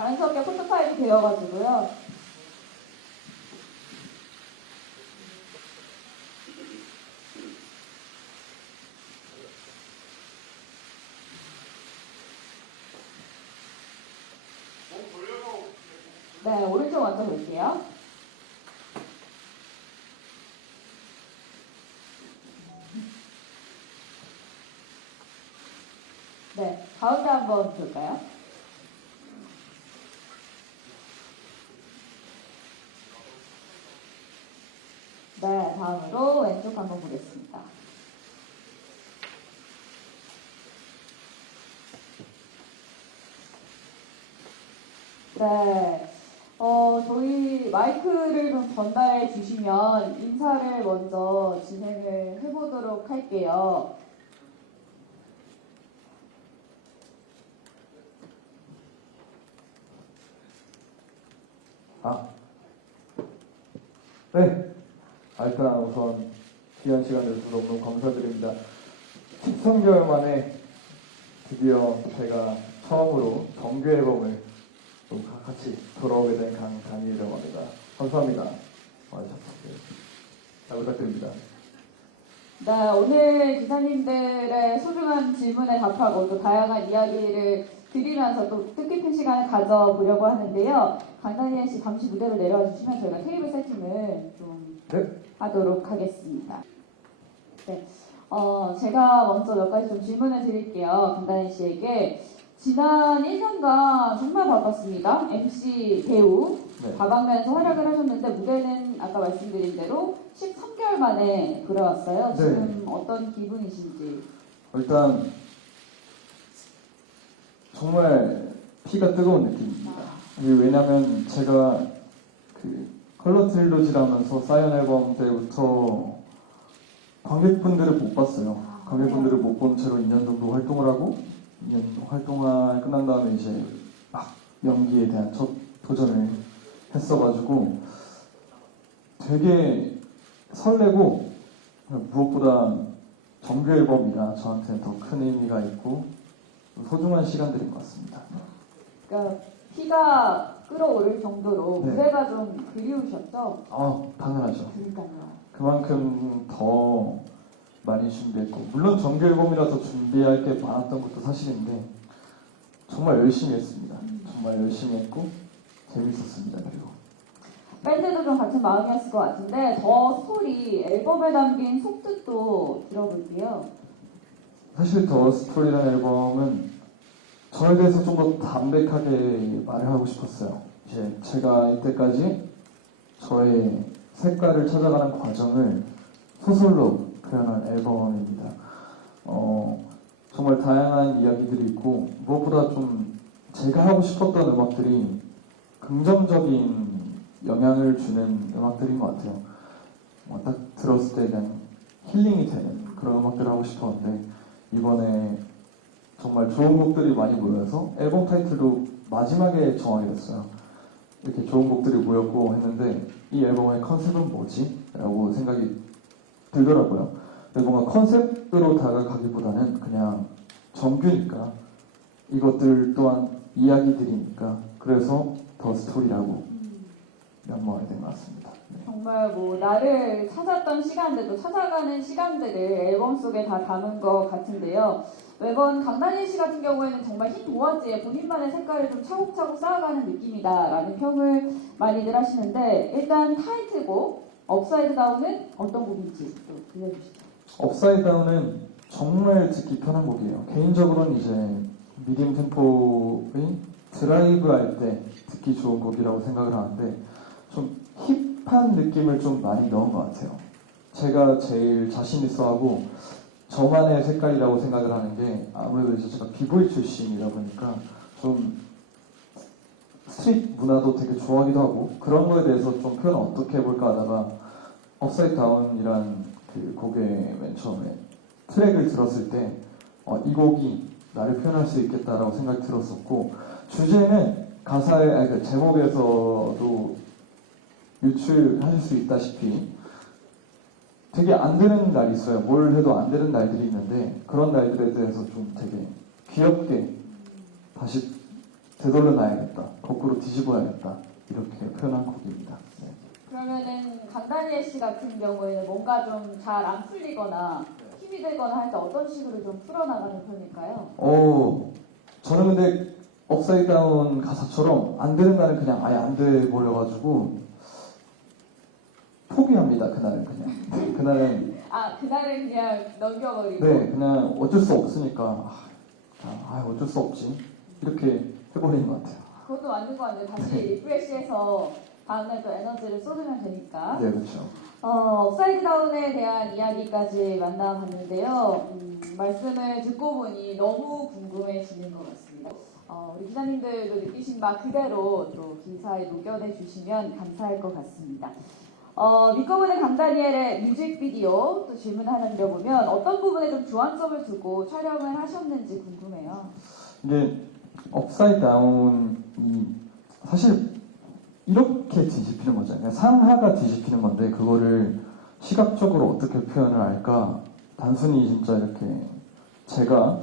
자연스럽게 포토타입이 되어가지고요. 네, 오른쪽 먼저 볼게요. 네, 가운데 한번 볼까요? 네, 다음으로 왼쪽 한번 보겠습니다. 네, 저희 마이크를 좀 전달해 주시면 인사를 먼저 진행을 해보도록 할게요. 네. 알뜰한 우선 귀한 시간 내주셔서 너무 감사드립니다. 13개월 만에 드디어 제가 처음으로 정규 앨범을 또 같이 돌아오게 된 강희라고 합니다. 감사합니다. 잘 부탁드립니다. 네, 오늘 기사님들의 소중한 질문에 답하고 또 다양한 이야기를 드리면서 또 뜻깊은 시간을 가져보려고 하는데요. 강다니엘 씨 잠시 무대로 내려와 주시면 저희가 테이블 세팅을 좀 하도록 하겠습니다. 네, 제가 먼저 몇 가지 좀 질문을 드릴게요. 강다니엘 씨에게. 지난 1년간 정말 바빴습니다. MC, 배우, 다방면에서 활약을 하셨는데 무대는 아까 말씀드린 대로 13개월 만에 돌아왔어요. 지금 어떤 기분이신지? 일단 정말 피가 뜨거운 느낌입니다. 왜냐면 제가 그 컬러 트릴로지라면서 사이언 앨범 때부터 관객분들을 못 봤어요. 관객분들을 못 본 채로 2년 정도 활동을 하고 2년 활동을 끝난 다음에 이제 막 연기에 대한 첫 도전을 했어가지고 되게 설레고 무엇보다 정규 앨범이라 저한테는 더 큰 의미가 있고 소중한 시간들인 것 같습니다. 그러니까 피가 끓어오를 정도로 무대가 좀 그리우셨죠? 당연하죠. 그러니까요. 그만큼 더 많이 준비했고 물론 정규 앨범이라서 준비할 게 많았던 것도 사실인데 정말 열심히 했습니다. 정말 열심히 했고 재밌었습니다. 그리고 밴드도 좀 같은 마음이었을 것 같은데 더 스토리 앨범에 담긴 속뜻도 들어볼게요. 사실 더 스토리라는 앨범은 저에 대해서 좀 더 담백하게 말을 하고 싶었어요. 이제 제가 이때까지 저의 색깔을 찾아가는 과정을 소설로 표현한 앨범입니다. 정말 다양한 이야기들이 있고 무엇보다 좀 제가 하고 싶었던 음악들이 긍정적인 영향을 주는 음악들인 것 같아요. 딱 들었을 때 그냥 힐링이 되는 그런 음악들을 하고 싶었는데 이번에 정말 좋은 곡들이 많이 모여서 앨범 타이틀도 마지막에 정하게 됐어요. 이렇게 좋은 곡들이 모였고 했는데 이 앨범의 컨셉은 뭐지? 라고 생각이 들더라고요. 뭔가 컨셉으로 다가가기보다는 그냥 정규니까 이것들 또한 이야기들이니까 그래서 더 스토리라고 연모하게 된 것 같습니다. 정말 뭐 나를 찾았던 시간들도 찾아가는 시간들을 앨범 속에 다 담은 것 같은데요. 매번 강다니엘 씨 같은 경우에는 정말 흰 도화지에 본인만의 색깔을 좀 차곡차곡 쌓아가는 느낌이다라는 평을 많이들 하시는데 일단 타이틀곡 업사이드 다운은 어떤 곡인지 또 들려주시죠. 업사이드 다운은 정말 듣기 편한 곡이에요. 개인적으로는 이제 미디엄 템포인 드라이브 할 때 듣기 좋은 곡이라고 생각을 하는데 좀 힙한 느낌을 좀 많이 넣은 것 같아요. 제가 제일 자신 있어 하고 저만의 색깔이라고 생각을 하는 게 아무래도 이제 제가 비보이 출신이다 보니까 좀 스트릿 문화도 되게 좋아하기도 하고 그런 거에 대해서 좀 표현을 어떻게 해볼까 하다가 업사이드 다운이란 그 곡의 맨 처음에 트랙을 들었을 때 이 곡이 나를 표현할 수 있겠다라고 생각이 들었었고 주제는 가사의 그 제목에서도 유출하실 수 있다시피 되게 안 되는 날이 있어요. 뭘 해도 안 되는 날들이 있는데 그런 날들에 대해서 좀 되게 귀엽게 다시 되돌려놔야겠다, 거꾸로 뒤집어야겠다 이렇게 표현한 곡입니다. 네. 그러면은 강다니엘 씨 같은 경우에는 뭔가 좀 잘 안 풀리거나 힘이 들거나 할 때 어떤 식으로 좀 풀어나가는 편일까요? 저는 근데 업사이드 다운 가사처럼 안 되는 날은 그냥 아예 안 돼 버려가지고 포기합니다. 그날은 그냥. 그날은 그날은 그냥 넘겨버리고. 네, 그냥 어쩔 수 없으니까 어쩔 수 없지 이렇게 해버리는 것 같아요. 그것도 맞는 것 같네요. 다시 리프레시해서 다음날 또 에너지를 쏟으면 되니까. 네, 그렇죠. 업사이드 다운에 대한 이야기까지 만나봤는데요. 말씀을 듣고 보니 너무 궁금해지는 것 같습니다. 우리 기자님들도 느끼신 바 그대로 또 기사에 녹여내 주시면 감사할 것 같습니다. 믿고 보는 강다니엘의 뮤직비디오 또 질문 하나 드려보면 어떤 부분에 좀 주안점을 두고 촬영을 하셨는지 궁금해요. 이게 업사이드 다운이 사실 이렇게 뒤집히는 거잖아요. 그냥 상하가 뒤집히는 건데 그거를 시각적으로 어떻게 표현을 할까? 단순히 진짜 이렇게 제가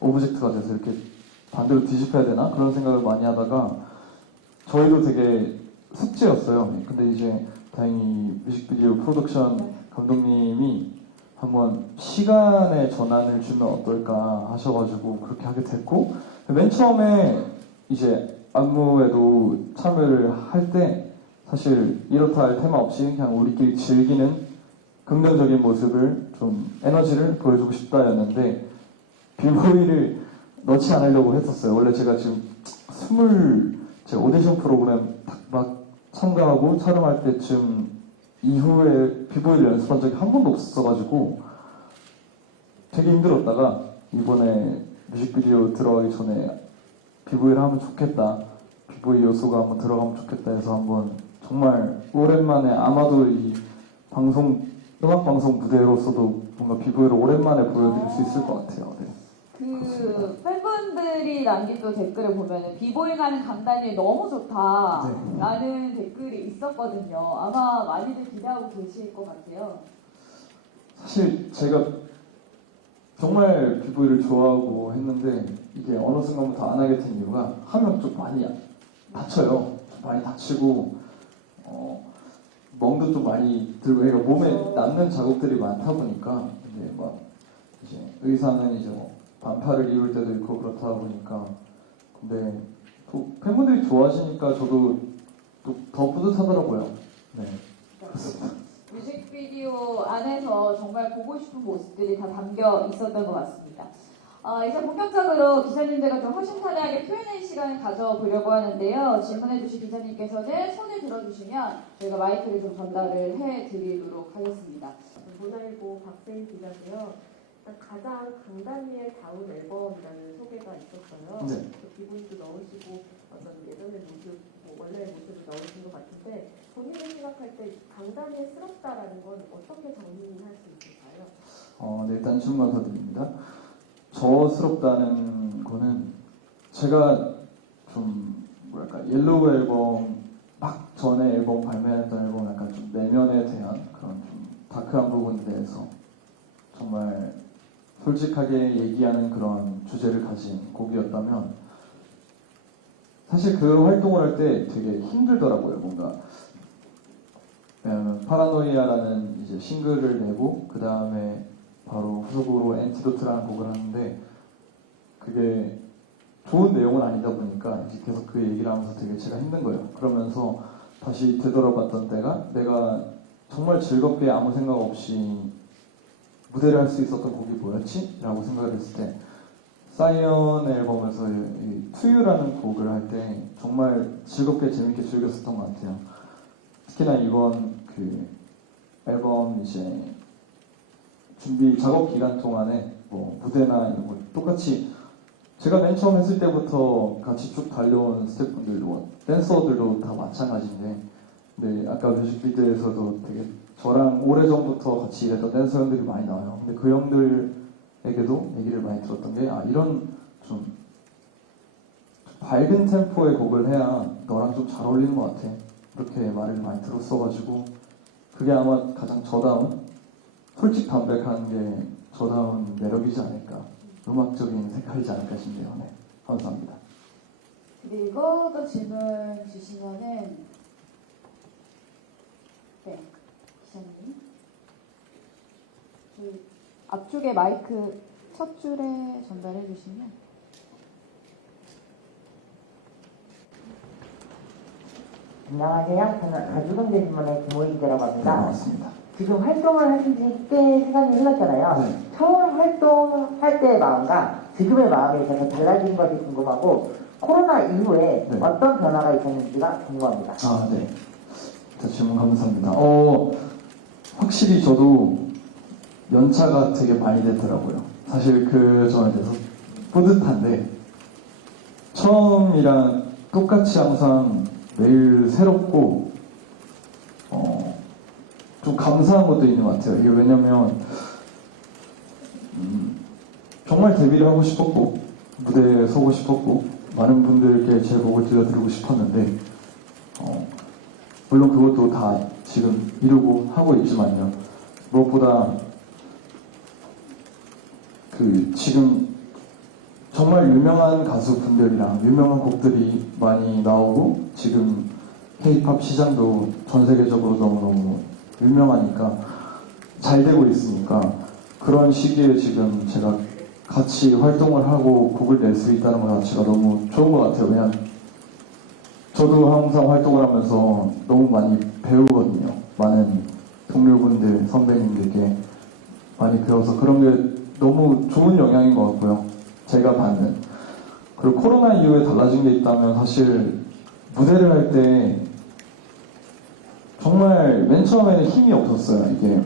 오브젝트가 돼서 이렇게 반대로 뒤집혀야 되나? 그런 생각을 많이 하다가 저희도 되게 숙제였어요. 근데 이제 다행히 뮤직비디오 프로덕션 감독님이 한번 시간의 전환을 주면 어떨까 하셔가지고 그렇게 하게 됐고, 맨 처음에 이제 안무에도 참여를 할 때 사실 이렇다 할 테마 없이 그냥 우리끼리 즐기는 긍정적인 모습을 좀 에너지를 보여주고 싶다였는데 비보이를 넣지 않으려고 했었어요. 원래 제가 지금 제 오디션 프로그램 막 참가하고 촬영할 때쯤 이후에 비보이를 연습한 적이 한 번도 없었어가지고 되게 힘들었다가 이번에 뮤직비디오 들어가기 전에 비보이를 하면 좋겠다, 비보이 요소가 한번 들어가면 좋겠다 해서 한번 정말 오랜만에, 아마도 이 음악방송 무대로서도 뭔가 비보이를 오랜만에 보여드릴 수 있을 것 같아요. 네. 그 팬분들이 남긴 또 댓글을 보면은 비보이 가는 강다니엘 너무 좋다라는 댓글이 있었거든요. 아마 많이들 기대하고 계실 것 같아요. 사실 제가 정말 비보이를 좋아하고 했는데 이게 어느 순간부터 안 하게 된 이유가 하면 좀 많이 다쳐요. 좀 많이 다치고 멍도 좀 많이 들고 그러니까 몸에 남는 자국들이 많다 보니까 근데 막 이제 의상은 이제 반팔을 입을 때도 있고 그렇다 보니까 근데 또 팬분들이 좋아하시니까 저도 또 더 뿌듯하더라고요. 네. 뮤직비디오 안에서 정말 보고 싶은 모습들이 다 담겨 있었던 것 같습니다. 이제 본격적으로 기자님들과 좀 허심탄회하게 Q&A 시간을 가져보려고 하는데요. 질문해주신 기자님께서는 손을 들어주시면 저희가 마이크를 좀 전달을 해드리도록 하겠습니다. 문화일보 박세희 기자고요. 가장 강다니엘 다운 앨범이라는 소개가 있었어요. 네. 기분도 넣으시고 어떤 예전의 모습, 원래의 모습을 넣으신 것 같은데 본인이 생각할 때 강다니엘스럽다라는 건 어떻게 정의할 수 있을까요? 네, 일단 질문 감사드립니다. 저스럽다는 거는 제가 좀 뭐랄까 옐로우 앨범 막 전에 앨범 발매했던 앨범 약간 좀 내면에 대한 그런 좀 다크한 부분에 대해서 정말 솔직하게 얘기하는 그런 주제를 가진 곡이었다면 사실 그 활동을 할 때 되게 힘들더라고요. 뭔가 왜냐면 파라노이아라는 이제 싱글을 내고 그 다음에 바로 후속으로 엔티도트라는 곡을 하는데 그게 좋은 내용은 아니다 보니까 이제 계속 그 얘기를 하면서 되게 제가 힘든 거예요. 그러면서 다시 되돌아봤던 때가 내가 정말 즐겁게 아무 생각 없이 무대를 할 수 있었던 곡이 뭐였지? 라고 생각을 했을 때 사이언 앨범에서 이 투유라는 곡을 할 때 정말 즐겁게 재밌게 즐겼었던 것 같아요. 특히나 이번 그 앨범 이제 준비 작업 기간 동안에 뭐 무대나 이런 걸 똑같이 제가 맨 처음 했을 때부터 같이 쭉 달려온 스태프분들도 댄서들도 다 마찬가지인데 근데 아까 뮤직비디오에서도 되게 저랑 오래전부터 같이 일했던 댄서 형들이 많이 나와요. 근데 그 형들에게도 얘기를 많이 들었던 게 이런 좀 밝은 템포의 곡을 해야 너랑 좀 잘 어울리는 것 같아. 그렇게 말을 많이 들었어가지고 그게 아마 가장 저다운 솔직 담백한 게 저다운 매력이지 않을까, 음악적인 색깔이지 않을까 싶네요. 네, 감사합니다. 그리고 또 질문 주시면은 네, 기자님 저희 앞쪽에 마이크 첫 줄에 전달해 주시면 안녕하세요. 저는 가주경제신문의 김호희 기자라고 네, 합니다. 반갑습니다. 지금 활동을 하신 지 꽤 시간이 흘렀잖아요. 네. 처음 활동할 때의 마음과 지금의 마음이 제가 달라진 것이 궁금하고 코로나 이후에 네. 어떤 변화가 있었는지가 궁금합니다. 아, 네. 자, 질문 감사합니다. 확실히 저도 연차가 되게 많이 됐더라고요. 사실 그 점에 대해서 뿌듯한데, 처음이랑 똑같이 항상 매일 새롭고, 좀 감사한 것도 있는 것 같아요. 이게 왜냐면, 정말 데뷔를 하고 싶었고, 무대에 서고 싶었고, 많은 분들께 제 곡을 들려드리고 싶었는데, 물론 그것도 다 지금 이루고 하고 있지만요. 무엇보다 지금 정말 유명한 가수분들이랑 유명한 곡들이 많이 나오고 지금 K-팝 시장도 전 세계적으로 너무너무 유명하니까 잘 되고 있으니까 그런 시기에 지금 제가 같이 활동을 하고 곡을 낼 수 있다는 것 자체가 너무 좋은 것 같아요. 왜냐면 저도 항상 활동을 하면서 너무 많이 배우거든요. 많은 동료분들, 선배님들께 많이 배워서 그런 게 너무 좋은 영향인 것 같고요. 제가 받는. 그리고 코로나 이후에 달라진 게 있다면 사실 무대를 할 때 정말 맨 처음에는 힘이 없었어요. 이게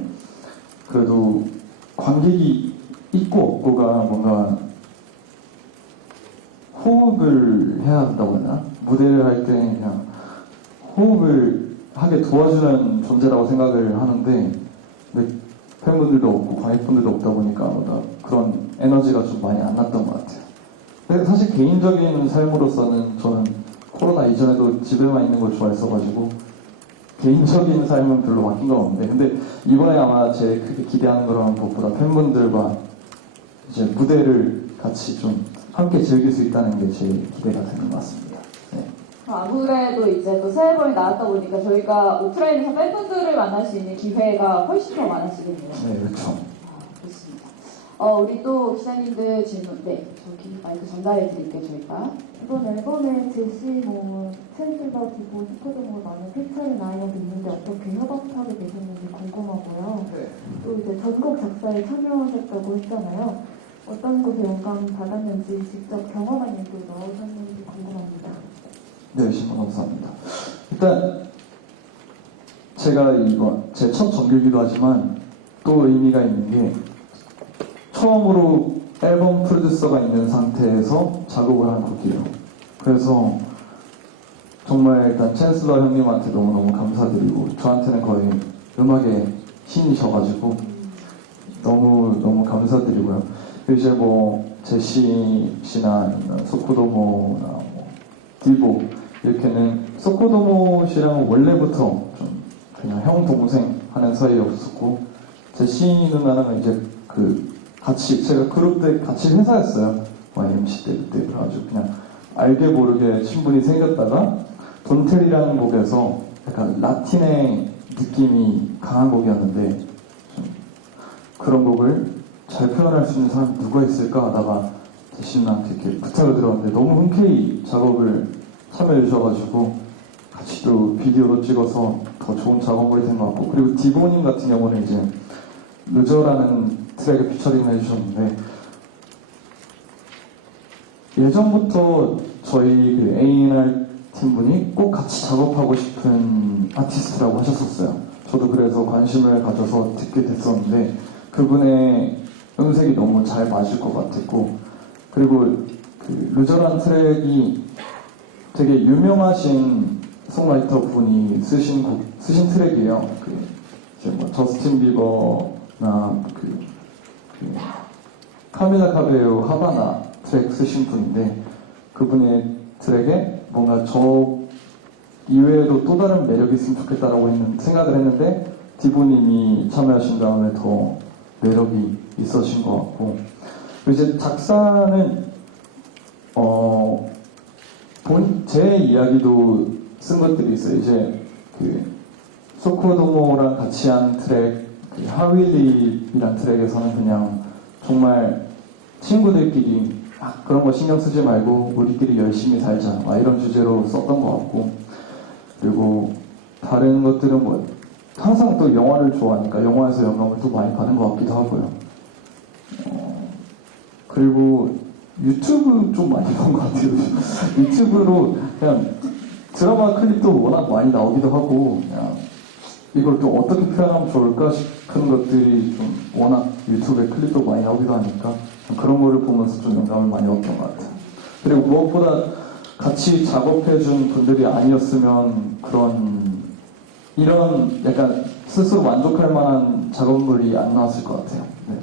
그래도 관객이 있고 없고가 뭔가 호흡을 해야 한다고 하나? 무대를 할 때 그냥 호흡을 하게 도와주는 존재라고 생각을 하는데 근데 팬분들도 없고 관객분들도 없다 보니까 뭔가 그런 에너지가 좀 많이 안 났던 것 같아요. 근데 사실 개인적인 삶으로서는 저는 코로나 이전에도 집에만 있는 걸 좋아했어가지고 개인적인 삶은 별로 바뀐 건 없는데 근데 이번에 아마 제 크게 기대하는 거라는 것보다 팬분들과 이제 무대를 같이 좀 함께 즐길 수 있다는 게 제 기대가 되는 것 같습니다. 네. 아무래도 이제 또 새 앨범이 나왔다 보니까 저희가 오프라인에서 팬분들을 만날 수 있는 기회가 훨씬 더 많아지겠네요. 네, 그렇죠. 좋습니다. 우리 또 기자님들 질문, 네, 저기 마이크 전달해 드릴게요, 저희가. 이번 앨범에 제시, 첼시더, 디보, 스코드모 많은 피처링 라인업이 있는데 어떻게 협업하게 되셨는지 궁금하고요. 또 이제 전곡 작사에 참여하셨다고 했잖아요. 어떤 곳에 영감 받았는지 직접 경험한 일도 넣으셨는지 궁금합니다. 네, 질문 감사합니다. 일단 제가 이번 제 첫 정규이기도 하지만 또 의미가 있는 게 처음으로 앨범 프로듀서가 있는 상태에서 작업을 한 곡이에요. 그래서 정말 일단 챈슬러 형님한테 너무너무 감사드리고 저한테는 거의 음악의 신이셔가지고 너무 감사드리고요. 그리고 이제 제시 씨나 아니면 소코도모나 디보 이렇게는 소코도모 씨랑 원래부터 좀 그냥 형 동생 하는 사이였었고 제시 누나는 이제 같이 제가 그룹 때 같이 회사였어요. YMC 때 그때 그래가지고 그냥 알게 모르게 친분이 생겼다가 돈텔이라는 곡에서 약간 라틴의 느낌이 강한 곡이었는데 좀 그런 곡을 잘 표현할 수 있는 사람이 누가 있을까 하다가 제시 누나한테 이렇게 부탁을 드렸는데 너무 흔쾌히 작업을 참여해 주셔가지고 같이 또 비디오도 찍어서 더 좋은 작업물이 된 것 같고 그리고 디보님 같은 경우는 이제 루저라는 트랙을 피처링을 해주셨는데 예전부터 저희 그 A&R 팀분이 꼭 같이 작업하고 싶은 아티스트라고 하셨었어요. 저도 그래서 관심을 가져서 듣게 됐었는데 그분의 음색이 너무 잘 맞을 것 같았고 그리고 그 루저라는 트랙이 되게 유명하신 송라이터 분이 쓰신 트랙이에요. 이제 저스틴 비버나 카밀라 카베오 하바나 트랙 쓰신 분인데 그분의 트랙에 뭔가 저 이외에도 또 다른 매력이 있으면 좋겠다라고 생각을 했는데 디보님이 참여하신 다음에 더 매력이 있어진 것 같고 그리고 이제 작사는 제 이야기도 쓴 것들이 있어요. 이제 그 소코도모랑 같이 한 트랙, 그 하윌리이란 트랙에서는 그냥 정말 친구들끼리 그런 거 신경 쓰지 말고 우리끼리 열심히 살자 막 이런 주제로 썼던 것 같고, 그리고 다른 것들은 뭐 항상 또 영화를 좋아하니까 영화에서 영감을 또 많이 받은 것 같기도 하고요. 그리고 유튜브 좀 많이 본 것 같아요. 유튜브로 그냥 드라마 클립도 워낙 많이 나오기도 하고, 그냥 이걸 또 어떻게 표현하면 좋을까 싶은 것들이 좀 워낙 유튜브에 클립도 많이 나오기도 하니까 그런 거를 보면서 좀 영감을 많이 얻던 것 같아요. 그리고 무엇보다 같이 작업해준 분들이 아니었으면 이런 약간 스스로 만족할 만한 작업물이 안 나왔을 것 같아요. 네.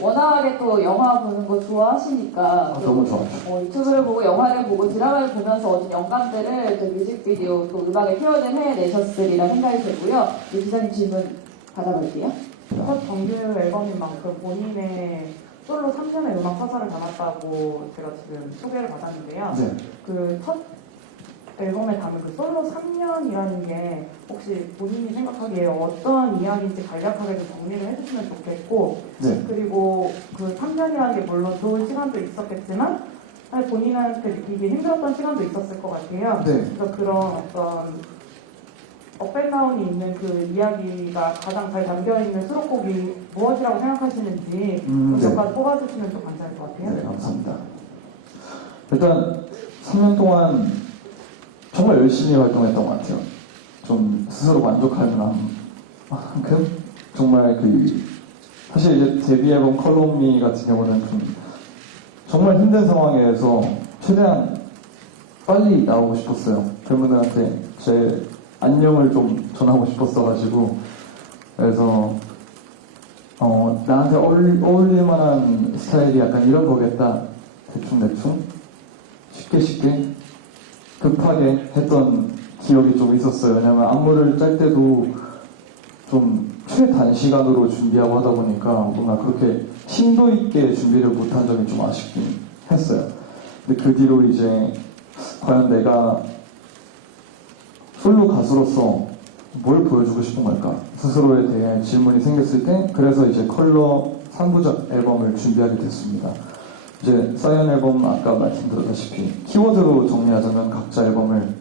워낙에 또 영화 보는 거 좋아하시니까 너무 좋아요. 유튜브를 보고 영화를 보고 드라마를 보면서 얻은 영감들을 또 뮤직비디오 또 음악에 표현을 해내셨으리라 생각이 들고요. 기사님 질문 받아볼게요. 첫 정규 앨범인 만큼 본인의 솔로 3년의 음악 서사를 담았다고 제가 지금 소개를 받았는데요. 네. 그 첫 앨범에 담은 그 솔로 3년이라는 게 혹시 본인이 생각하기에 어떤 이야기인지 간략하게 좀 정리를 해주시면 좋겠고, 네. 그리고 그 3년이라는 게 물론 좋은 시간도 있었겠지만 사실 본인한테 느끼기 힘들었던 시간도 있었을 것 같아요. 네. 그래서 그런 어떤 업앤다운이 있는 그 이야기가 가장 잘 담겨있는 수록곡이 무엇이라고 생각하시는지 네. 몇 가지 뽑아주시면 좀 감사할 것 같아요. 네, 감사합니다. 일단 3년 동안 정말 열심히 활동했던 것 같아요. 좀 스스로 만족할 만큼 정말 사실 이제 데뷔 앨범 컬러미 같은 경우는 좀 정말 힘든 상황에서 최대한 빨리 나오고 싶었어요. 팬분들한테 제 안녕을 좀 전하고 싶었어가지고, 그래서 나한테 어울릴 만한 스타일이 약간 이런 거겠다, 대충 쉽게 급하게 했던 기억이 좀 있었어요. 왜냐면 안무를 짤 때도 좀 최단시간으로 준비하고 하다 보니까 뭔가 그렇게 심도 있게 준비를 못한 점이 좀 아쉽긴 했어요. 근데 그 뒤로 이제 과연 내가 솔로 가수로서 뭘 보여주고 싶은 걸까? 스스로에 대한 질문이 생겼을 때, 그래서 이제 컬러 3부작 앨범을 준비하게 됐습니다. 이제 사이언 앨범 아까 말씀드렸다시피 키워드로 정리하자면 각자 앨범을,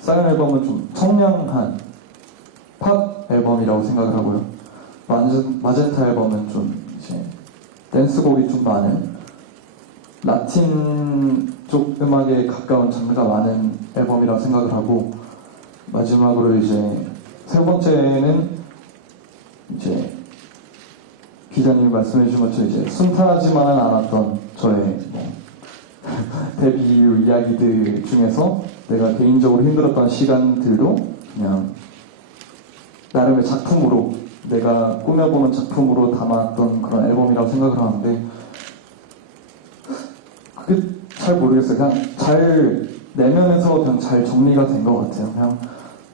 사이언 앨범은 좀 청량한 팝 앨범이라고 생각을 하고요. 마젠타 앨범은 좀 이제 댄스곡이 좀 많은 라틴 쪽 음악에 가까운 장르가 많은 앨범이라고 생각을 하고, 마지막으로 이제 세 번째는 이제 기자님이 말씀해 주신 것처럼 이제 순탄하지만은 않았던 저의 데뷔 이후 이야기들 중에서 내가 개인적으로 힘들었던 시간들도 그냥 나름의 작품으로, 내가 꾸며보는 작품으로 담았던 그런 앨범이라고 생각을 하는데, 그게 잘 모르겠어요. 그냥 잘 내면에서 그냥 잘 정리가 된 것 같아요. 그냥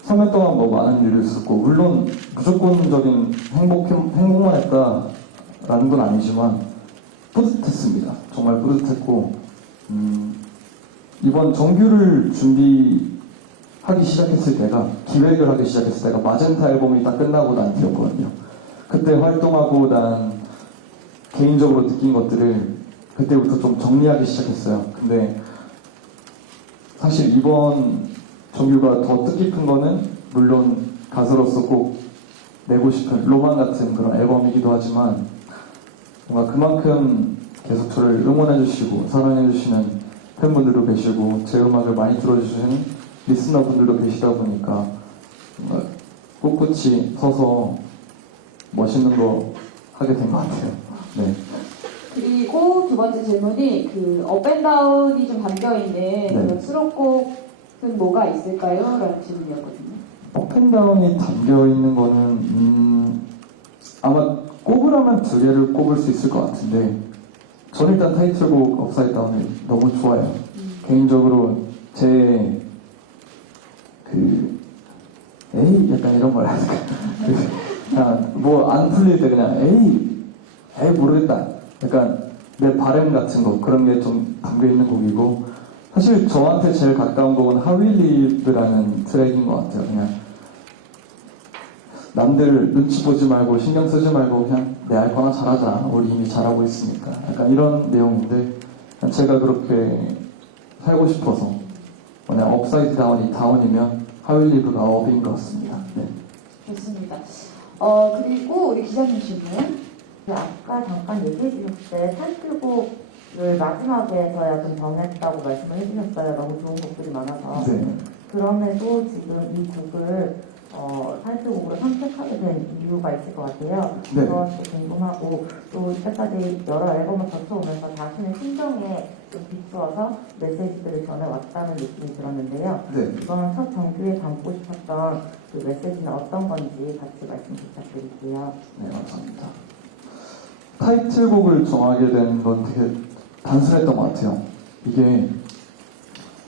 3년 동안 뭐 많은 일을 있었고, 물론 무조건적인 행복만 했다라는 건 아니지만 뿌듯했습니다. 정말 뿌듯했고, 이번 정규를 준비하기 시작했을 때가, 기획을 하기 시작했을 때가 마젠타 앨범이 딱 끝나고 난 뒤였거든요. 그때 활동하고 난 개인적으로 느낀 것들을 그때부터 좀 정리하기 시작했어요. 근데 사실 이번 정규가 더 뜻깊은 거는 물론 가수로서 꼭 내고 싶은 로망 같은 그런 앨범이기도 하지만, 뭔가 그만큼 계속 저를 응원해주시고 사랑해주시는 팬분들도 계시고 제 음악을 많이 들어주시는 리스너분들도 계시다 보니까 뭔가 꿋꿋이 서서 멋있는 거 하게 된 것 같아요. 네. 그리고 두 번째 질문이 그 업앤다운이 좀 담겨있는 네. 그런 수록곡은 뭐가 있을까요? 라는 질문이었거든요. 업앤다운이 담겨있는 거는 아마 꼽으라면 두 개를 꼽을 수 있을 것 같은데, 저는 일단 타이틀곡 업사이드 다운을 너무 좋아해요. 개인적으로 제 에이 약간 이런 걸 할까? 그냥 뭐 안 풀릴 때 그냥 에이 모르겠다, 약간 내 바램 같은 거, 그런 게 좀 담겨 있는 곡이고, 사실 저한테 제일 가까운 곡은 하윌리브라는 트랙인 것 같아요. 그냥 남들 눈치 보지 말고 신경 쓰지 말고 그냥 내 알 거나 잘하자. 우리 이미 잘하고 있으니까. 약간 이런 내용인데 제가 그렇게 살고 싶어서 그냥 업사이드 다운이 다운이면 하윌리브가 업인 것 같습니다. 네. 좋습니다. 그리고 우리 기자님 질문. 아까 잠깐 얘기해 주셨을 때 타이틀곡을 마지막에서야 좀 정했다고 말씀을 해주셨어요. 너무 좋은 곡들이 많아서. 네. 그럼에도 지금 이 곡을 타이틀곡으로 선택하게 된 이유가 있을 것 같아요. 네. 그것도 궁금하고 또 이때까지 여러 앨범을 거쳐오면서 자신의 심정에 좀 비추어서 메시지들을 전해왔다는 느낌이 들었는데요. 네. 이번 첫 정규에 담고 싶었던 그 메시지는 어떤 건지 같이 말씀 부탁드릴게요. 네, 감사합니다. 타이틀곡을 정하게 된 건 되게 단순했던 것 같아요. 이게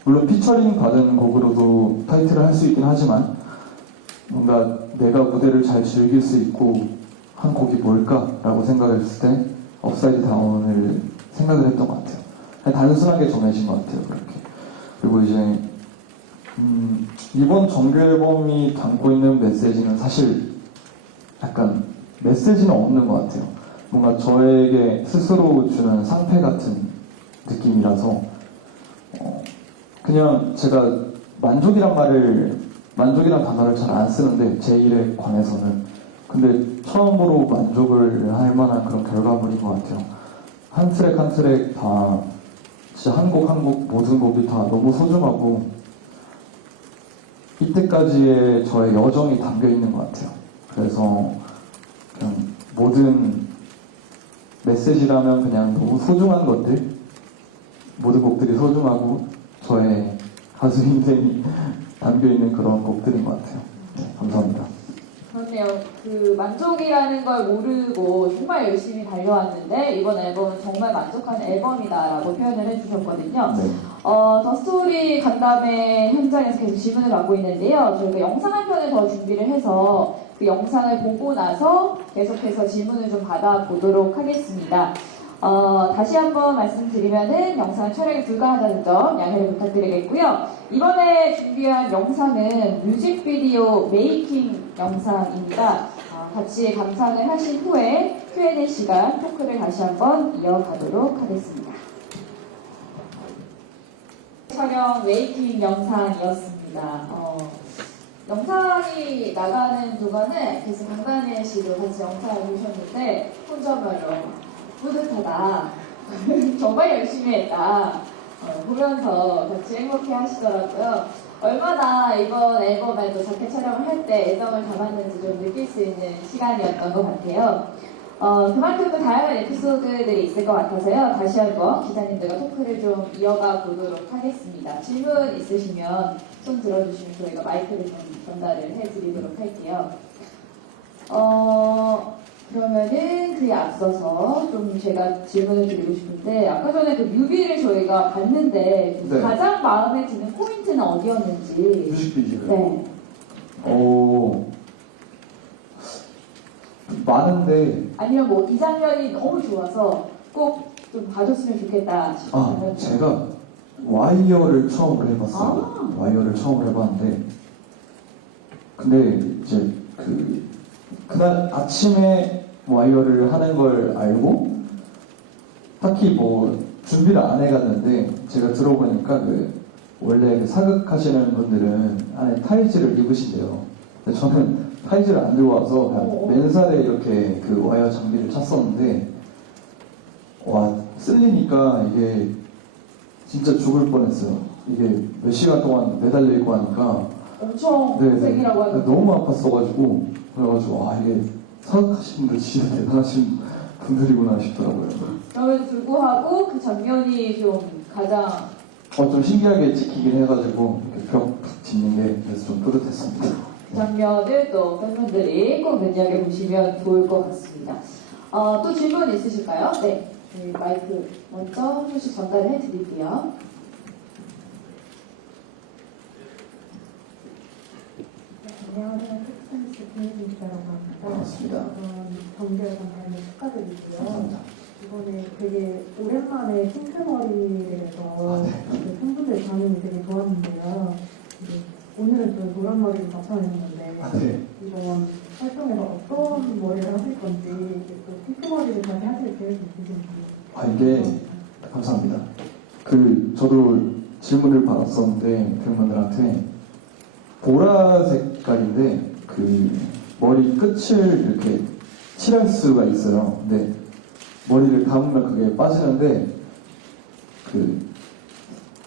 물론 피처링 받은 곡으로도 타이틀을 할 수 있긴 하지만 뭔가 내가 무대를 잘 즐길 수 있고 한 곡이 뭘까라고 생각했을 때 업사이드 다운을 생각을 했던 것 같아요. 그냥 단순하게 정해진 것 같아요. 그렇게. 그리고 이제 이번 정규 앨범이 담고 있는 메시지는 사실 약간 메시지는 없는 것 같아요. 뭔가 저에게 스스로 주는 상패 같은 느낌이라서 그냥 제가 만족이란 단어를 잘 안 쓰는데 제 일에 관해서는 근데 처음으로 만족을 할 만한 그런 결과물인 것 같아요. 한 트랙 한 트랙 다 진짜 한 곡 한 곡 모든 곡이 다 너무 소중하고 이때까지의 저의 여정이 담겨 있는 것 같아요. 그래서 그냥 모든 메시지라면 그냥 너무 소중한 것들 모든 곡들이 소중하고 저의 가수 인생이 담겨있는 그런 곡들인 것 같아요. 네, 감사합니다. 그렇네요. 그 만족이라는 걸 모르고 정말 열심히 달려왔는데 이번 앨범은 정말 만족하는 앨범이다라고 표현을 해주셨거든요. 네. 더 스토리 간담회 현장에서 계속 질문을 받고 있는데요. 저희가 영상 한 편을 더 준비를 해서 그 영상을 보고 나서 계속해서 질문을 좀 받아보도록 하겠습니다. 다시 한번 말씀드리면은 영상 촬영이 불가하다는 점 양해를 부탁드리겠고요. 이번에 준비한 영상은 뮤직비디오 메이킹 영상입니다. 같이 감상을 하신 후에 Q&A 시간 토크를 다시 한번 이어가도록 하겠습니다. 촬영 메이킹 영상이었습니다. 영상이 나가는 동안에 계속 강다니엘 씨도 같이 영상을 보셨는데 혼자말로 뿌듯하다. 정말 열심히 했다. 보면서 같이 행복해 하시더라고요. 얼마나 이번 앨범에도 자켓 촬영을 할 때 애정을 담았는지 좀 느낄 수 있는 시간이었던 것 같아요. 그만큼 또 다양한 에피소드들이 있을 것 같아서요. 다시 한번 기자님들과 토크를 좀 이어가 보도록 하겠습니다. 질문 있으시면 손 들어주시면 저희가 마이크를 좀 전달을 해드리도록 할게요. 그러면은 그에 앞서서 좀 제가 질문을 드리고 싶은데 아까 전에 그 뮤비를 저희가 봤는데 네. 가장 마음에 드는 포인트는 어디였는지. 뮤직비디오요? 네. 많은데 아니면 뭐 이 장면이 너무 좋아서 꼭 좀 봐줬으면 좋겠다 싶으면 제가 와이어를 처음으로 해봤어요. 와이어를 처음으로 해봤는데 근데 이제 그날 아침에 와이어를 하는 걸 알고 딱히 뭐 준비를 안 해갔는데 제가 들어보니까 원래 사극하시는 분들은 안에 타이즈를 입으신대요. 근데 저는 타이즈를 안 들고 와서 그냥 맨살에 이렇게 그 와이어 장비를 찼었는데 와 쓸리니까 이게 진짜 죽을 뻔했어요. 이게 몇 시간 동안 매달려 있고 하니까 엄청 네, 고생이라고 하는 너무 아팠어가지고 그래가지고 와 이게 사극하시는 분들 진짜 대단하신 분들이구나 싶더라고요. 그럼에도 불구하고 그 장면이 좀 가장 좀 신기하게 찍히긴 해가지고 이렇게 벽 짓는 게 그래서 좀 뿌듯했습니다. 그 장면을 또 팬분들이 꼭 눈여겨보시면 좋을 것 같습니다. 또 질문 있으실까요? 네. 저희 마이크 먼저 한 분씩 전달을 해드릴게요. 안녕하세요. 텍스텐스 김혜진이라고 합니다. 반갑습니다. 정규 앨범 발매 축하드리고요. 감사합니다. 이번에 되게 오랜만에 핑크머리를 해서 팬분들 오늘은 좀 노란 머리를 나타냈는데 아, 네. 이번 활동에서 어떤 머리를 하실 건지 또 피크 머리를 다시 하실 계획이 있으신지. 아, 이게 감사합니다. 저도 질문을 받았었는데 팬분들한테 보라 색깔인데 머리 끝을 이렇게 칠할 수가 있어요. 근데 머리를 감으면 그게 빠지는데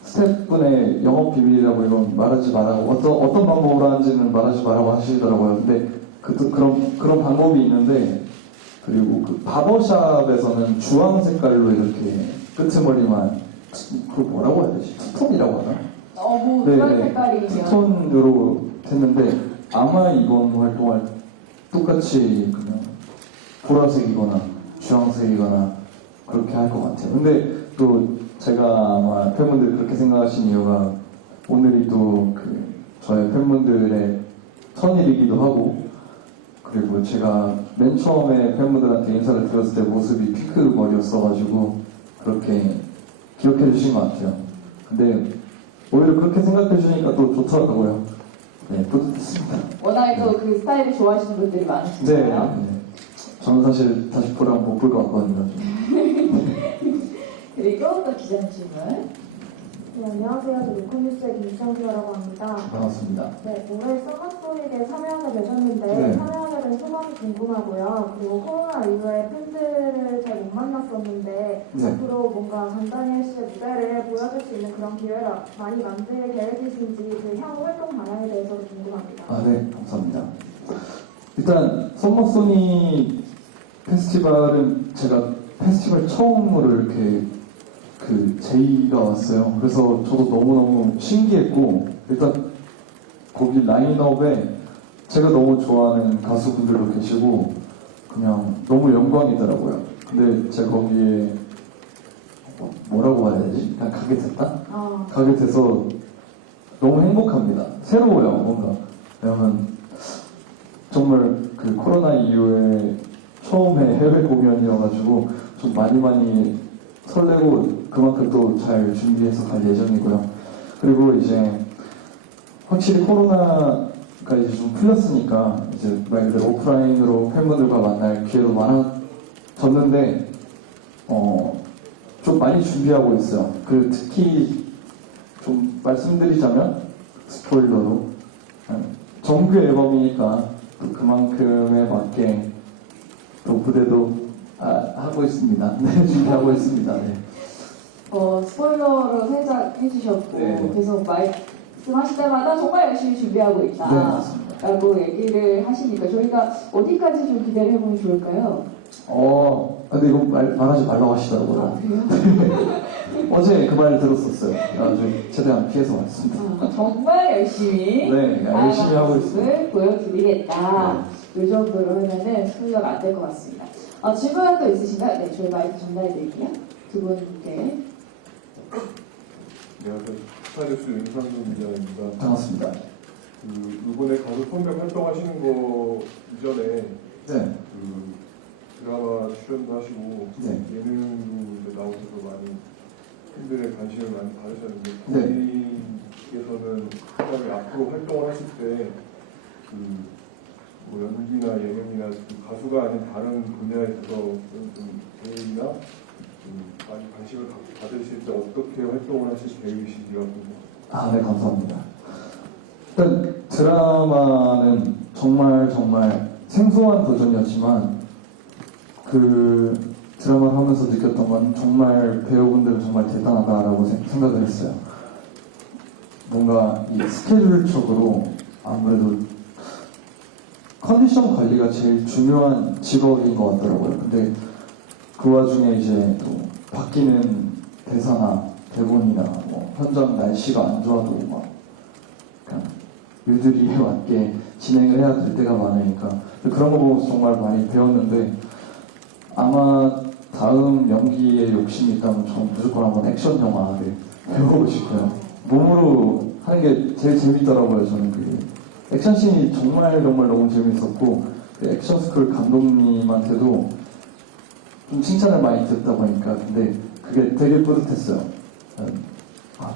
스태프분의 영업 비밀이라고 이건 말하지 말라고 어떤 방법으로 하는지는 말하지 말라고 하시더라고요. 근데 그런 방법이 있는데 그리고 바버샵에서는 주황 색깔로 이렇게 끄트머리만 그걸 뭐라고 해야 되지? 투톤이라고 하나? 너무 네, 그런 네. 색깔이면 투톤으로 했는데 아마 이번 활동할 똑같이 그냥 보라색이거나 주황색이거나 그렇게 할 것 같아요. 근데 또 제가 아마 팬분들이 그렇게 생각하신 이유가 오늘이 또 저의 팬분들의 천일이기도 하고 그리고 제가 맨 처음에 팬분들한테 인사를 드렸을 때 모습이 피크 머리였어가지고 그렇게 기억해 주신 것 같아요. 근데 오히려 그렇게 생각해 주시니까 또 좋더라고요. 네, 뿌듯했습니다. 워낙에 또 그 스타일을 좋아하시는 분들이 네, 많으시잖아요. 네. 저는 사실 다시 보라면 못 볼 것 같거든요. 그리고 또 기자님 질문. 네, 안녕하세요. 저 로컬뉴스의 김지성기라고 합니다. 반갑습니다. 네, 올해 서머소닉에 참여하게 되셨는데 네. 참여하게 된 소감이 궁금하고요. 그리고 코로나 이후에 팬들을 잘 못 만났었는데 네. 앞으로 뭔가 간단히 씨의 무대를 보여줄 수 있는 그런 기회가 많이 만들 계획이신지 그 향후 활동 방향에 대해서도 궁금합니다. 아, 네, 감사합니다. 일단 썸머소닉 페스티벌은 제가 페스티벌 처음으로 이렇게 제의가 왔어요. 그래서 저도 너무너무 신기했고 일단 거기 라인업에 제가 너무 좋아하는 가수분들도 계시고 그냥 너무 영광이더라고요. 근데 제가 거기에 뭐라고 해야 되지? 그냥 가게 됐다? 가게 돼서 너무 행복합니다. 새로워요, 뭔가. 왜냐면 정말 코로나 이후에 처음에 해외 공연이어가지고 좀 많이 설레고 그만큼 또 잘 준비해서 갈 예정이고요. 그리고 이제 확실히 코로나가 이제 좀 풀렸으니까 이제 말 그대로 오프라인으로 팬분들과 만날 기회도 많아졌는데 좀 많이 준비하고 있어요. 특히 좀 말씀드리자면 스포일러로 정규 앨범이니까 또 그만큼에 맞게 또 무대도 하고 있습니다. 네, 준비하고 있습니다. 네. 스포일러로 살짝 해주셨고 네. 계속 말씀하실 때마다 정말 열심히 준비하고 네, 맞습니다. 있다라고 얘기를 하시니까 저희가 어디까지 좀 기대를 해보면 좋을까요? 근데 이거 말하지 말라고 하시더라고요. 그래요? 어제 그 말을 들었었어요. 아주 최대한 피해서 왔습니다. 정말 열심히 네, 열심히 하고 있습니다. 모습을 보여드리겠다. 이 정도로 하면은 스포일러가 안 될 것 같습니다. 질문 또 있으신가요? 네, 저희 마이크 전달해드릴게요. 두 분께. 안녕하세요. 스타뉴스 윤상준 기자입니다. 반갑습니다. 이번에 가수 컴백 활동하시는 거 이전에 네, 드라마 출연도 하시고 네. 예능도 이제 나오셔서 많이 팬들의 관심을 많이 받으셨는데 네. 본인께서는 그다음에 앞으로 활동을 하실 때 뭐 연기나 예능이나 가수가 아닌 다른 분야에 있어서 좀 계획이나 많이 관심을 받으실 때 어떻게 활동을 하실 계획이신지가 궁금합니다. 네, 감사합니다. 일단 드라마는 정말 생소한 도전이었지만 드라마를 하면서 느꼈던 건 정말 배우분들은 정말 대단하다라고 생각을 했어요. 뭔가 이 스케줄적으로 아무래도 컨디션 관리가 제일 중요한 직업인 것 같더라고요. 근데 그 와중에 이제 또 바뀌는 대사나 대본이나 뭐 현장 날씨가 안 좋아도 막 그냥 유두리에 맞게 진행을 해야 될 때가 많으니까 그런 거 보면서 정말 많이 배웠는데 아마 다음 연기에 욕심이 있다면 저는 무조건 한번 액션 영화를 배워보고 싶어요. 몸으로 하는 게 제일 재밌더라고요. 저는 액션씬이 정말 너무 재밌었고 액션 스쿨 감독님한테도 좀 칭찬을 많이 듣다 보니까 근데 그게 되게 뿌듯했어요.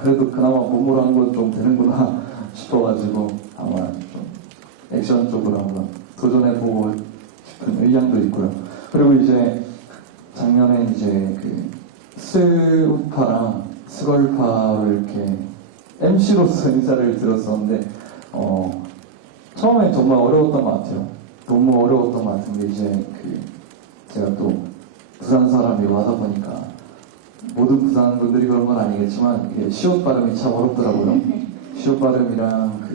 그래도 그나마 몸으로 한 건 좀 되는구나 싶어가지고 아마 좀 액션 쪽으로 한번 도전해보고 싶은 의향도 있고요. 그리고 이제 작년에 이제 그 스우파랑 스걸파를 이렇게 MC로서 인사를 드렸었는데 처음엔 정말 어려웠던 것 같아요. 너무 어려웠던 것 같은데 이제 그 제가 또 부산 사람이고 하다 보니까 모든 부산 분들이 그런 건 아니겠지만 이게 시옷 발음이 참 어렵더라고요. 시옷 발음이랑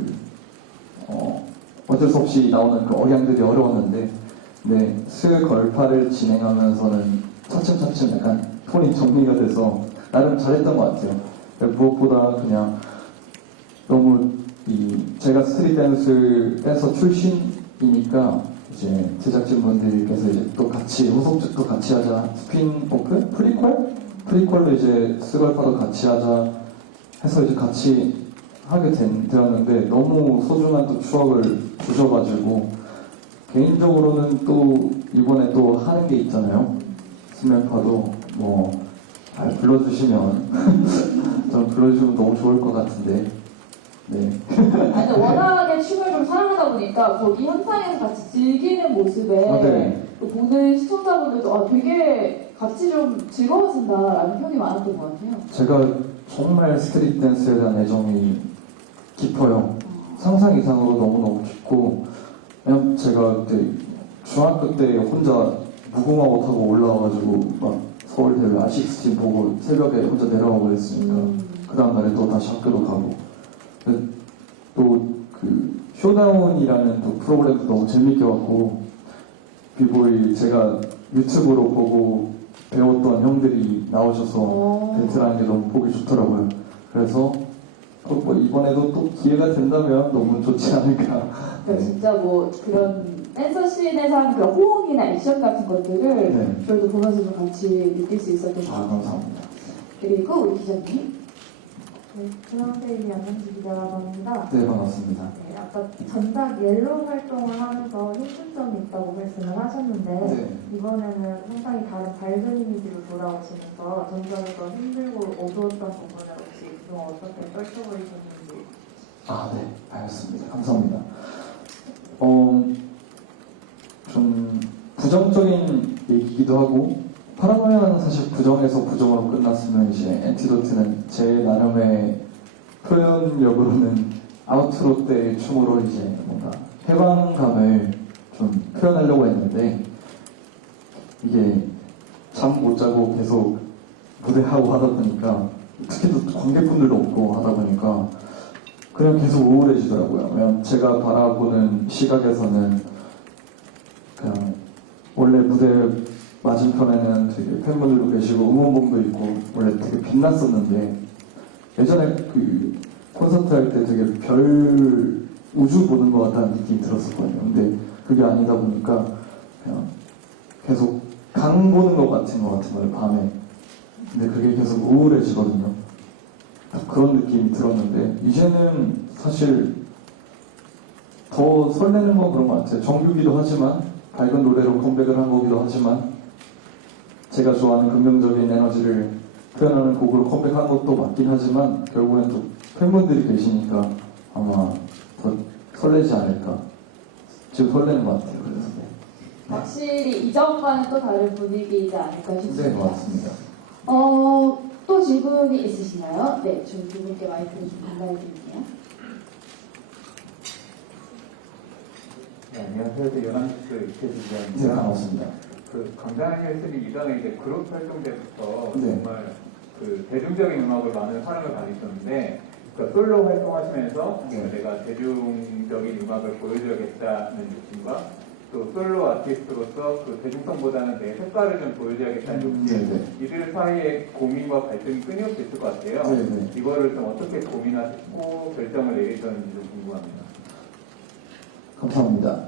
어쩔 수 없이 나오는 그 억양들이 어려웠는데 네, 스걸파를 진행하면서는 차츰차츰 약간 톤이 정리가 돼서 나름 잘했던 것 같아요. 무엇보다 그냥 너무 제가 스트릿 댄서 출신이니까 이제 제작진분들께서 이제 또 같이 후속작도 같이 하자 스핀오프 프리퀄로 이제 스걸파도 같이 하자 해서 이제 같이 하게 되었는데 너무 소중한 또 추억을 주셔가지고 개인적으로는 또 이번에 또 하는 게 있잖아요. 스멜파도 뭐 잘 불러주시면 전 불러주시면 너무 좋을 것 같은데 네. 아니, 워낙에 춤을 좀 사랑하다 보니까 거기 현장에서 같이 즐기는 모습에 네. 또 보는 시청자분들도 되게 같이 좀 즐거워진다라는 평이 많았던 것 같아요. 제가 정말 스트릿 댄스에 대한 애정이 깊어요. 상상 이상으로 너무너무 깊고 그냥 제가 그때 중학교 때 혼자 무궁화 옷 타고 올라와가지고 막 서울대회 아식스팀 보고 새벽에 혼자 내려가고 그랬으니까 그 다음날에 또 다시 학교도 가고 또 그 쇼다운이라는 또 프로그램도 너무 재밌게 봤고 비보이 제가 유튜브로 보고 배웠던 형들이 나오셔서 배틀하는 게 너무 보기 좋더라고요. 그래서 뭐 이번에도 또 기회가 된다면 너무 좋지 않을까. 그러니까 네. 진짜 뭐 그런 댄서 씬에서 하는 그런 호응이나 액션 같은 것들을 네. 저희도 보면서 좀 같이 느낄 수 있었던 것 같아요. 감사합니다. 그리고 우리 기자님. 네, 중앙대리 안녕지 기자라고 합니다. 네, 반갑습니다. 네, 아까 전작 옐로우 활동을 하면서 힘든 점이 있다고 말씀을 하셨는데 네. 이번에는 상당히 다른 밝은 이미지로 돌아오시면서 전작에서 힘들고 어두웠던 부분을 혹시 그동안 어떻게 떨쳐버리셨는지. 아, 네, 알겠습니다. 감사합니다. 좀 부정적인 얘기기도 하고 파라노야는 사실 부정에서 부정으로 끝났으면 이제 엔티도트는 제 나름의 표현력으로는 아우트로 때 춤으로 이제 뭔가 해방감을 좀 표현하려고 했는데 이게 잠 못 자고 계속 무대하고 하다 보니까 특히 또 관객분들도 없고 하다 보니까 그냥 계속 우울해지더라고요. 왜냐면 제가 바라보는 시각에서는 그냥 원래 무대 맞은편에는 되게 팬분들도 계시고 응원봉도 있고 원래 되게 빛났었는데 예전에 그 콘서트 할 때 되게 별 우주 보는 것 같다는 느낌이 들었었거든요. 근데 그게 아니다 보니까 그냥 계속 강 보는 것 같은 거예요, 밤에. 근데 그게 계속 우울해지거든요. 그런 느낌이 들었는데 이제는 사실 더 설레는 건 그런 것 같아요. 정규기도 하지만 밝은 노래로 컴백을 한 거기도 하지만 제가 좋아하는 긍정적인 에너지를 표현하는 곡으로 컴백한 것도 맞긴 하지만 결국엔 또 팬분들이 계시니까 아마 더 설레지 않을까. 지금 설레는 것 같아요. 그래서 네. 확실히 이전과는 또 다른 분위기이지 않을까 싶습니다. 네, 맞습니다. 또 질문이 있으신가요? 네, 저희 두 분께 마이크를 좀 전달해드릴게요. 네, 안녕하세요. 연합뉴스 이태수 네, 기자입니다. 반갑습니다. 그 강단현 교수님 이전에 이제 그룹 활동 때부터 네. 정말 그 대중적인 음악을 많은 사랑을 받으셨는데 그 솔로 활동하시면서 네. 내가 대중적인 음악을 보여줘야겠다는 느낌과 또 솔로 아티스트로서 그 대중성보다는 내 색깔을 좀 보여줘야겠다는 욕심, 네. 이들 사이에 고민과 갈등이 끊임없이 있을 것 같아요. 네. 이거를 좀 어떻게 고민하시고 결정을 내리셨는지 좀 궁금합니다. 감사합니다.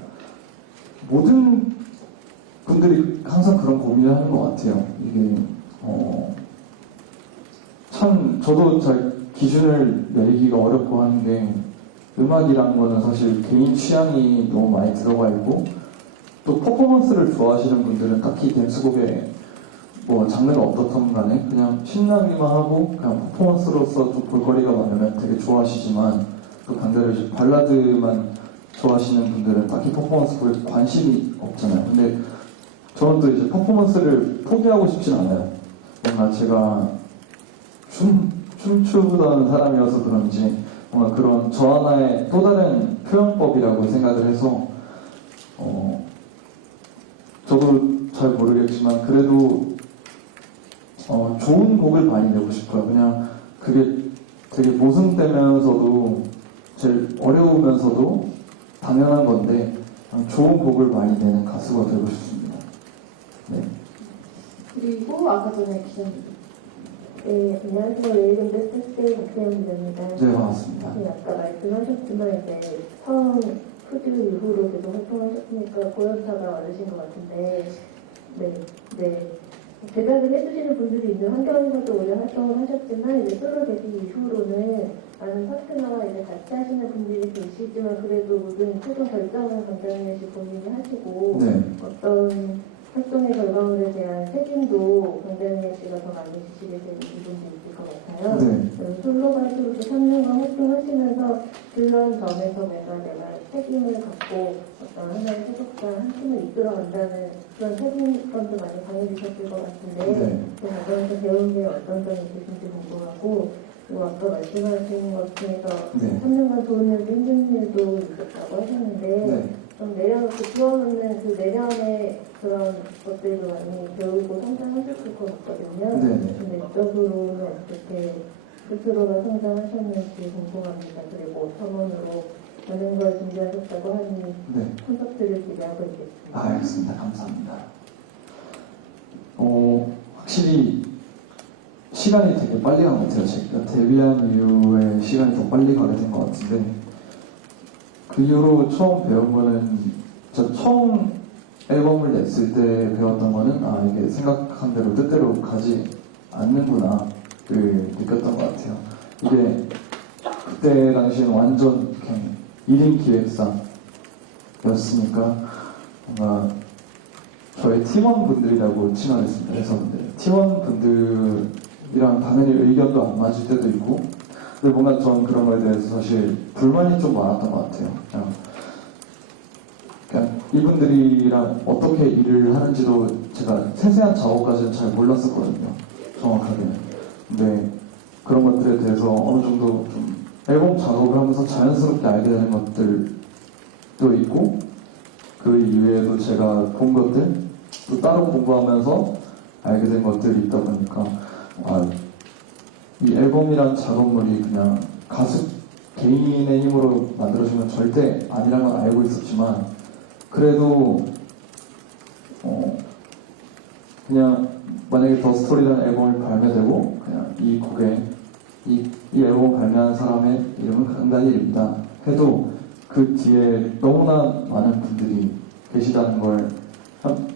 모든 분들이 항상 그런 고민을 하는 것 같아요. 이게 참 저도 잘 기준을 내리기가 어렵고 하는 게 음악이라는 거는 사실 개인 취향이 너무 많이 들어가 있고 또 퍼포먼스를 좋아하시는 분들은 딱히 댄스곡에 뭐 장르가 어떻든 간에 그냥 신나기만 하고 그냥 퍼포먼스로서 좀 볼거리가 많으면 되게 좋아하시지만 또 반대로 이제 발라드만 좋아하시는 분들은 딱히 퍼포먼스 곡에 관심이 없잖아요. 근데 저는 또 이제 퍼포먼스를 포기하고 싶진 않아요. 뭔가 제가 춤추던 사람이어서 그런지 뭔가 그런 저 하나의 또 다른 표현법이라고 생각을 해서 저도 잘 모르겠지만 그래도 좋은 곡을 많이 내고 싶어요. 그냥 그게 되게 모순되면서도 제일 어려우면서도 당연한 건데 좋은 곡을 많이 내는 가수가 되고 싶습니다. 네. 그리고 아까 전에 기자님. 네, 안녕하세요. 웨이금대 스테이 박세영 기자입니다. 네, 반갑습니다. 네, 아까 말씀하셨지만 이제 처음 푸드 이후로 계속 활동하셨으니까 고연차가 많으신 것 같은데, 네. 대답을 해주시는 분들이 있는 환경에서도 오래 활동을 하셨지만 이제 솔로 데뷔 이후로는 많은 파트너와 이제 같이 하시는 분들이 계시지만 그래도 모든 최종 결정은 강다니엘 씨 본인이 하시고 네. 어떤 활동의 결과물에 대한 책임도 강다니엘 씨가 더 많이 지시게 되는 부분도 있을 것 같아요. 네. 솔로 가수로서 3년간 활동하시면서 그런 점에서 내가 책임을 갖고 어떤 하나의 소속사 한 팀을 이끌어간다는 그런 책임감도 많이 강해지셨을 것 같은데 네. 그 과정에서 배운 게 어떤 점이 있으신지 궁금하고 그리고 아까 말씀하신 것 중에서 네. 3년간 좋은 일도 힘든 일도 있었다고 하셨는데 네. 좀 내려놓고 부어놓는 그 내면의 그런 것들도 많이 배우고 성장하셨을 것 같거든요. 네. 근데 내적으로는 어떻게 스스로가 성장하셨는지 궁금합니다. 그리고 선언으로 많은 걸 준비하셨다고 하니 네. 콘서트를 기대하고 있겠습니다. 알겠습니다. 감사합니다. 확실히 시간이 되게 빨리 간 것 같아요. 제가 데뷔한 이후에 시간이 더 빨리 가게 된 것 같은데 그 이후로 처음 배운 거는 저 처음 앨범을 냈을 때 배웠던 거는 이게 생각한 대로 뜻대로 가지 않는구나 를 느꼈던 것 같아요. 이게 그때 당시엔 완전 그냥 1인 기획사였으니까 뭔가 저의 팀원분들이라고 칭하겠습니다. 회사분들. 팀원분들이랑 당연히 의견도 안 맞을 때도 있고 근데 뭔가 전 그런 거에 대해서 사실 불만이 좀 많았던 것 같아요. 그냥 이분들이랑 어떻게 일을 하는지도 제가 세세한 작업까지는 잘 몰랐었거든요. 정확하게는. 근데 그런 것들에 대해서 어느 정도 좀 앨범 작업을 하면서 자연스럽게 알게 되는 것들도 있고 그 이외에도 제가 본 것들 또 따로 공부하면서 알게 된 것들이 있다 보니까 이 앨범이란 작업물이 그냥 가수 개인의 힘으로 만들어진 건 절대 아니라는 건 알고 있었지만 그래도 그냥 만약에 더 스토리라는 앨범이 발매되고 그냥 이 곡에 이 앨범 발매한 사람의 이름은 강다니엘입니다 해도 그 뒤에 너무나 많은 분들이 계시다는 걸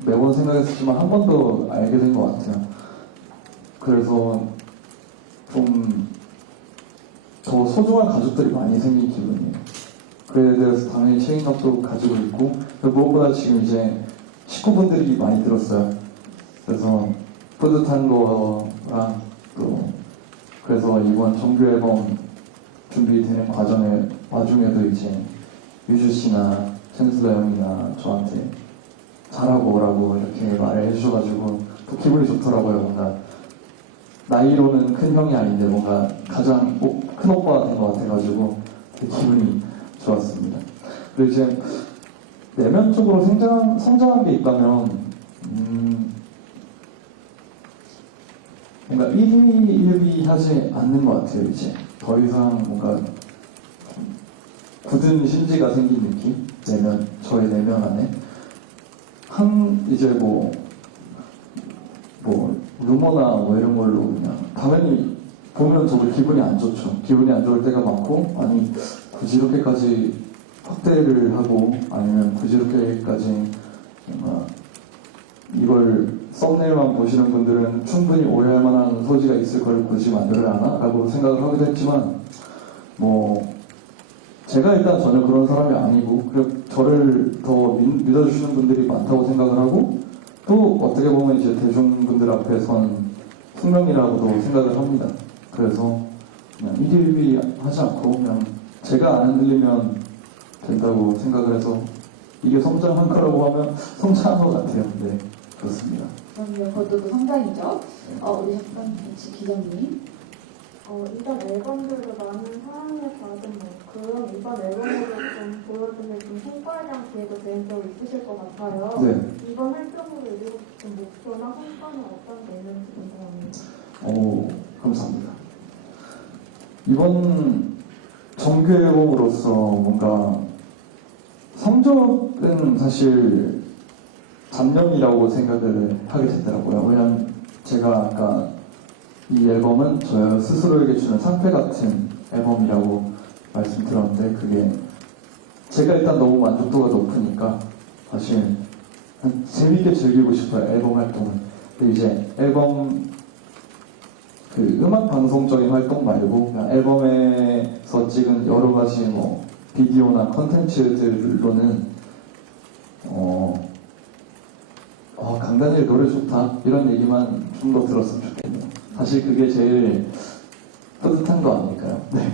매번 생각했었지만 한 번 더 알게 된 것 같아요. 그래서 좀 더 소중한 가족들이 많이 생긴 기분이에요. 그에 대해서 당연히 책임감도 가지고 있고 무엇보다 지금 이제 식구분들이 많이 들었어요. 그래서 뿌듯한 거랑 또 그래서 이번 정규 앨범 준비되는 와중에도 이제 유주 씨나 챈슬러 형이나 저한테 잘하고 오라고 이렇게 말을 해주셔가지고 또 기분이 좋더라고요. 뭔가 나이로는 큰 형이 아닌데 뭔가 가장 큰 오빠가 된 것 같아가지고 되게 기분이 좋았습니다. 그리고 이제 내면적으로 성장한 게 있다면 뭔가 1위 1위 하지 않는 것 같아요. 이제 더 이상 뭔가 굳은 심지가 생긴 느낌? 저의 내면 안에 이제 뭐 루머나 뭐 이런 걸로 그냥 당연히 보면 저도 기분이 안 좋죠. 기분이 안 좋을 때가 많고 아니 굳이 이렇게까지 확대를 하고 아니면 굳이 이렇게까지 뭔가 이걸 썸네일만 보시는 분들은 충분히 오해할 만한 소지가 있을 걸 굳이 만들어야 하나? 라고 생각을 하기도 했지만 제가 일단 전혀 그런 사람이 아니고 저를 더 믿어주시는 분들이 많다고 생각을 하고 또 어떻게 보면 이제 대중분들 앞에 선 숙명이라고도 생각을 합니다. 그래서 그냥 1위 하지 않고 그냥 제가 안 흔들리면 된다고 생각을 해서 이게 성장한 거라고 하면 성장한 것 같아요. 네, 그렇습니다. 그럼요, 그것도 성장이죠. 우리 첫 번째 기자님. 이번 앨범들도 많은 사랑을 받은 만큼 이번 앨범으로 좀 보여주는 좀 성과량 기회도 개인적으로 있으실 것 같아요. 네. 이번 활동으로 이루고 싶은 목표나 성과는 어떤 게 있는지 궁금합니다. 오, 감사합니다. 이번 정규 앨범으로서 뭔가 성적은 사실 잡념이라고 생각을 하게 됐더라고요. 왜냐면 제가 아까 이 앨범은 저 스스로에게 주는 상패 같은 앨범이라고 말씀드렸는데 그게 제가 일단 너무 만족도가 높으니까 사실 재밌게 즐기고 싶어요, 앨범 활동을. 근데 이제 앨범 그 음악 방송적인 활동 말고 그냥 앨범에서 찍은 여러 가지 뭐 비디오나 컨텐츠들로는 강다니엘 노래 좋다 이런 얘기만 좀 더 들었으면 좋겠네요. 사실 그게 제일 뿌듯한 거 아닐까요? 네.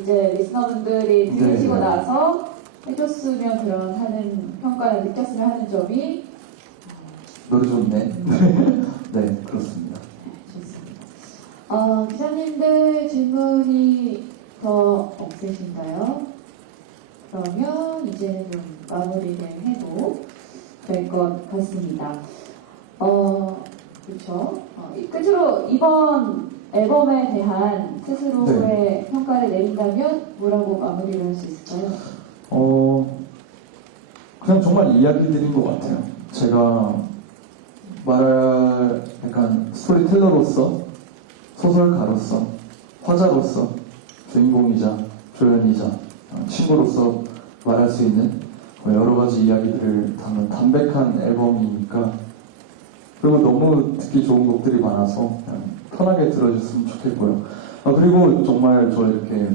이제 리스너분들이 들으시고 네. 나서 해줬으면 그런 하는 평가를 느꼈으면 하는 점이 노래 좋네. 네, 그렇습니다. 좋습니다. 기자님들 질문이 더 없으신가요? 그러면 이제는 좀 마무리를 해도 될 것 같습니다. 그렇죠. 끝으로 이번 앨범에 대한 스스로의 평가를 내린다면 뭐라고 마무리를 할 수 있을까요? 그냥 정말 이야기들인 것 같아요. 제가 말할 약간 스토리텔러로서, 소설가로서, 화자로서, 주인공이자 조연이자 친구로서 말할 수 있는 여러 가지 이야기들을 담은 담백한 앨범이니까 그리고 너무 듣기 좋은 곡들이 많아서 그냥 편하게 들어주셨으면 좋겠고요. 그리고 정말 저 이렇게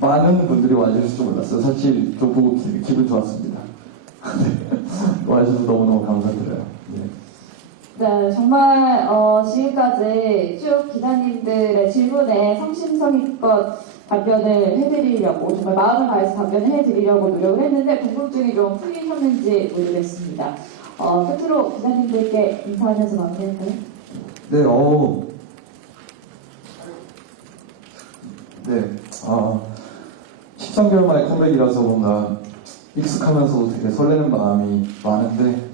많은 분들이 와주실 줄 몰랐어요. 사실 좀 보고 기분 좋았습니다. 와주셔서 너무너무 감사드려요. 네. 네, 정말 지금까지 쭉 기자님들의 질문에 성심성의껏 답변을 해드리려고 정말 마음을 다해서 답변을 해드리려고 노력을 했는데 궁금증이 좀 풀리셨는지 모르겠습니다. 끝으로 기자님들께 인사하면서 마무리할까요? 네, 네, 13개월 만에 컴백이라서 뭔가 익숙하면서도 되게 설레는 마음이 많은데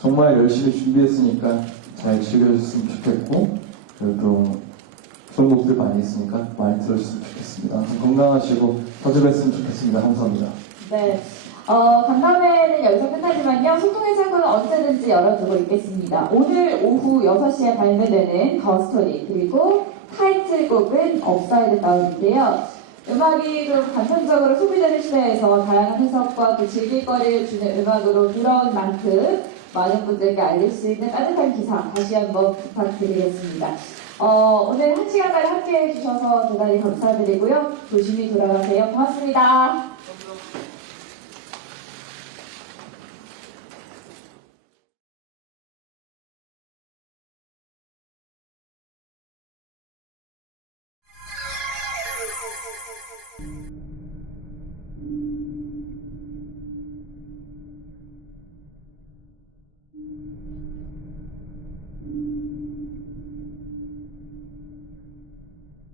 정말 열심히 준비했으니까 잘 즐겨주셨으면 좋겠고 그리고 또 좋은 곡들 많이 있으니까 많이 들어주셨으면 좋겠습니다. 항상 건강하시고 자주 뵀으면 좋겠습니다. 감사합니다. 네. 간담회는 여기서 끝나지만요. 소통의 창구는 언제든지 열어두고 있겠습니다. 오늘 오후 6시에 발매되는 더 스토리 그리고 타이틀곡은 업사이드 다운인데요. 음악이 좀 단편적으로 소비되는 시대에서 다양한 해석과 또 즐길거리를 주는 음악으로 돌아온 만큼 많은 분들께 알릴 수 있는 따뜻한 기사 다시 한번 부탁드리겠습니다. 오늘 1시간을 함께 해주셔서 대단히 감사드리고요. 조심히 돌아가세요. 고맙습니다. Thank you.